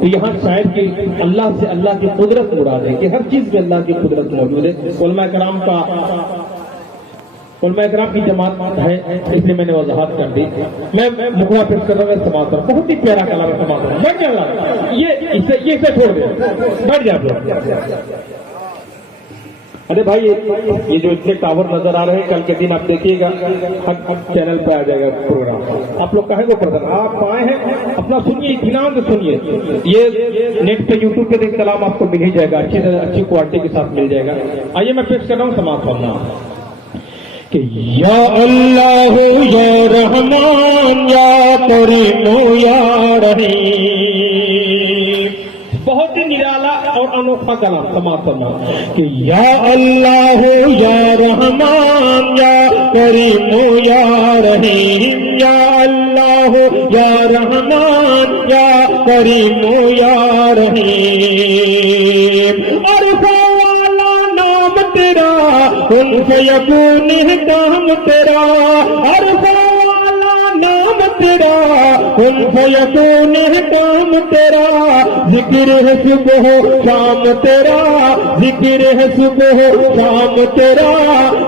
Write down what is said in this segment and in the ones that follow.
تو یہاں شاید کہ اللہ سے اللہ کی قدرت مراد ہے کہ ہر چیز میں اللہ کی قدرت موجود ہے. علماء کرام کی جماعت ہے اس لیے میں نے وضاحت کر دی. میں مکمل پیش کر رہا ہوں سماعت پر بہت ہی پیارا کلام ہے سماعت پر بیٹھ جانا یہ اسے چھوڑ دیں بیٹھ جاتے. ارے بھائی یہ جو اتنے ٹاور نظر آ رہے ہیں کل کے دن آپ دیکھیے گا چینل پہ آ جائے گا پروگرام. آپ لوگ کہیں گے پردر آپ آئے ہیں اپنا سنیے اطمینان سے سنیے. یہ نیٹ پہ یوٹیوب پہ دیکھ کلام آپ کو مل ہی جائے گا اچھی کوالٹی کے ساتھ مل جائے گا. آئیے میں پیش کر رہا ہوں سماعت کرنا کہ یا اللہ یا رحمان یا کریم یا رحیم. بہت ہی نرالا اور انوکھا کلام سماعت کرنا کہ یا اللہ یا رحمان یا کریم یا رحیم. یا اللہ یا رحمان یا کریم یا رحیم. کن فیکون کام تیرا عرف والا نام تیرا کن فیکون کام تیرا. ذکر ہے صبح شام تیرا ذکر ہے صبح شام تیرا.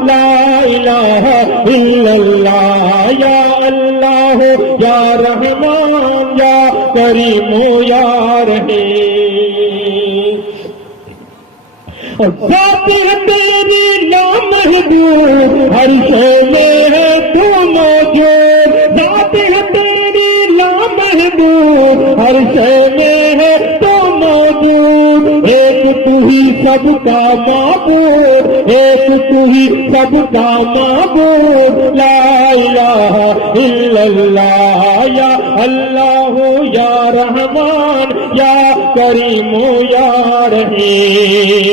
لا الہ الا اللہ یا اللہ یا رحمان یا کریم یا رحیم. اور ذات ہے تیری لامحدود ہر شے میں ہے تو موجود. ذات ہے تیری لامحدود ہر شے میں ہے تو موجود. ایک تو ہی سب کا معبود ایک تو ہی سب کا معبود. لا الہ الا اللہ یا اللہ یا رحمان یا کریم یا رحیم.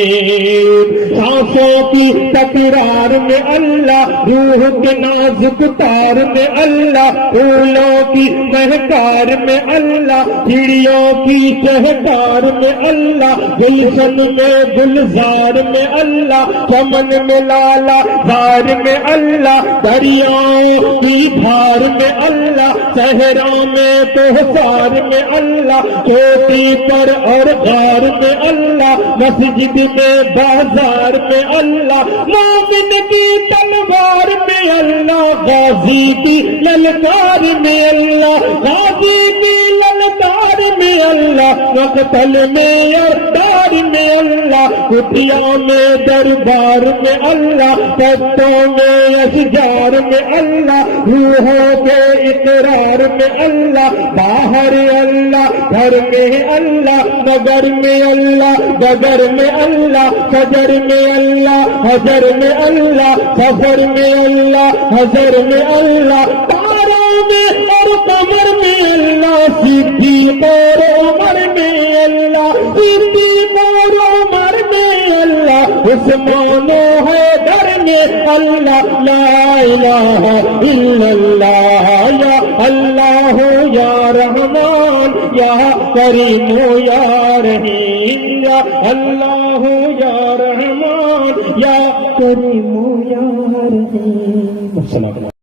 سانسوں کی تکرار میں اللہ روح کے نازک تار میں اللہ پھولوں کی مہکار میں اللہ چڑیوں کی چہکار میں اللہ گلشن میں گلزار میں اللہ چمن میں لالا زار میں اللہ دریاؤں کی دھار میں اللہ صحرا میں کوثار میں اللہ چوٹی پر اور غار میں اللہ مسجد میں بازار میں اللہ مومن کی تلوار میں اللہ غازی کی للکار میں اللہ غازی کی للکار میں اللہ مقتل میں اردار میں اللہ کٹیا میں دربار میں اللہ پتوں میں اشجار میں اللہ روحوں کے اقرار میں اللہ باہر اللہ گھر میں اللہ نگر میں اللہ ڈگر میں اللہ شجر میں اللہ حجر میں اللہ سفر میں اللہ حضر میں اللہ تاروں میں اور قمر میں اللہ صدیق اور عمر میں اللہ صدیق اور عمر میں اللہ عثمان و حیدر میں اللہ. لا الہ الا اللہ یا اللہ یا رحمان یا کریم یا رحیم. یا اللہ یا رحمان یا کریم یا رحیم. السلام علیکم.